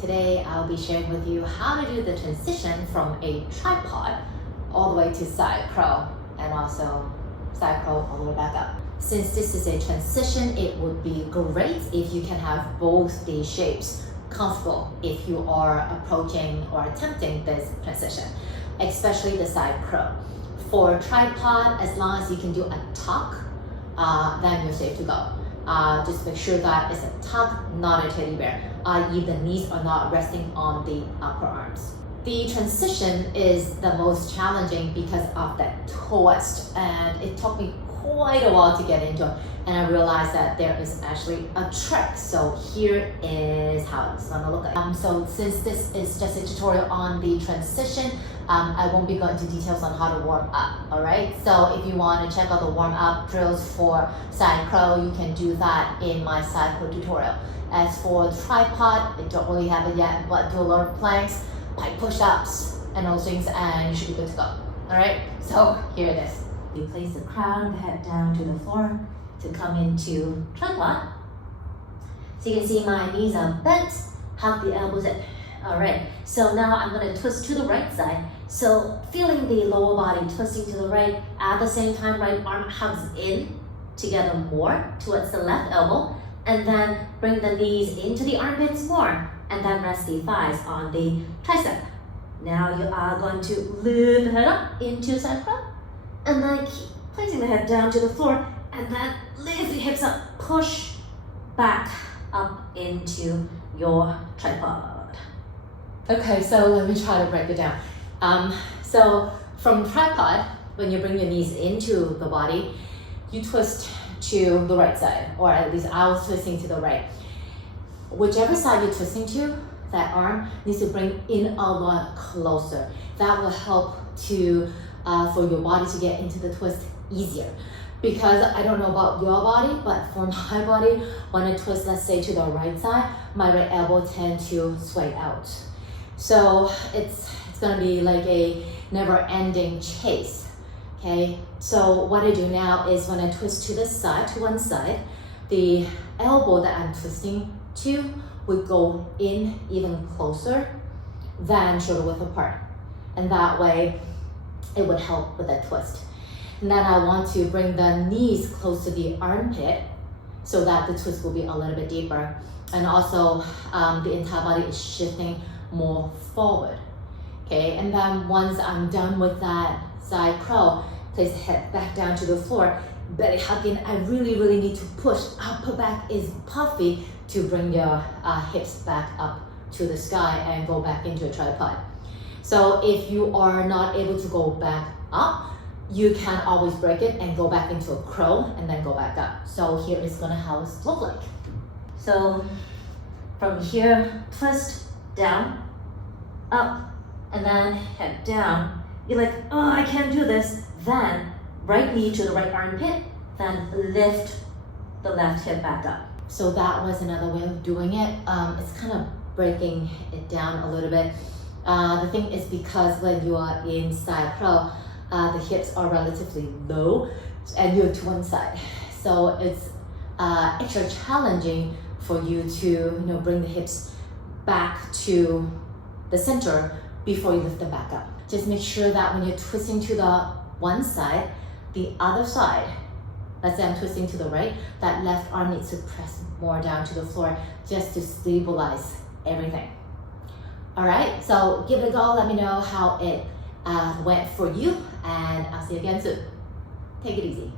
Today I'll be sharing with you how to do the transition from a tripod all the way to side crow and also side crow all the way back up. Since this is a transition, it would be great if you can have both these shapes comfortable if you are approaching or attempting this transition, especially the side crow. For tripod, as long as you can do a tuck, then you're safe to go. Just make sure that it's a tuck, not a teddy bear, i.e. the knees are not resting on the upper arms. The transition is the most challenging because of that twist, and it took me quite a while to get into it, and I realized that there is actually a trick. So here is how it's gonna look like. So since this is just a tutorial on the transition, I won't be going into details on how to warm up, all right? So if you want to check out the warm up drills for side crow, you can do that in my side crow tutorial. As for tripod, I don't really have it yet, but do a lot of planks, pike push-ups, and those things, and you should be good to go, all right? So here it is. We place the crown, the head down to the floor to come into tripod. So you can see my knees are bent, hug the elbows in. All right, so now I'm gonna twist to the right side. So feeling the lower body twisting to the right, at the same time, right arm hugs in together more towards the left elbow, and then bring the knees into the armpits more, and then rest the thighs on the tricep. Now you are going to lift the head up into side crow, and then keep placing the head down to the floor, and then lift the hips up, push back up into your tripod. Okay, so let me try to break it down. So from tripod, when you bring your knees into the body, you twist to the right side, or at least I was twisting to the right. Whichever side you're twisting to, that arm needs to bring in a lot closer. That will help to for your body to get into the twist easier. Because I don't know about your body, but for my body, when I twist, let's say to the right side, my right elbow tends to sway out. So it's gonna be like a never-ending chase, okay? So what I do now is when I twist to the side, to one side, the elbow that I'm twisting to would go in even closer than shoulder width apart. And that way, it would help with that twist. And then I want to bring the knees close to the armpit so that the twist will be a little bit deeper. And also, the entire body is shifting more forward, okay? And then once I'm done with that side crow, place the head back down to the floor, belly hugging. I really need to push. Upper back is puffy to bring your hips back up to the sky and go back into a tripod. So if you are not able to go back up, you can always break it and go back into a crow and then go back up. So here is gonna how it look like. So from here, twist, down, up, and then head down. You're like, oh, I can't do this. Then right knee to the right armpit, then lift the left hip back up. So that was another way of doing it. It's kind of breaking it down a little bit. The thing is because when you are in side crow, the hips are relatively low and you're to one side. So it's extra challenging for you to bring the hips back to the center before you lift them back up. Just make sure that when you're twisting to the one side, the other side, let's say I'm twisting to the right, that left arm needs to press more down to the floor just to stabilize everything. All right, so give it a go. Let me know how it went for you, and I'll see you again soon. Take it easy.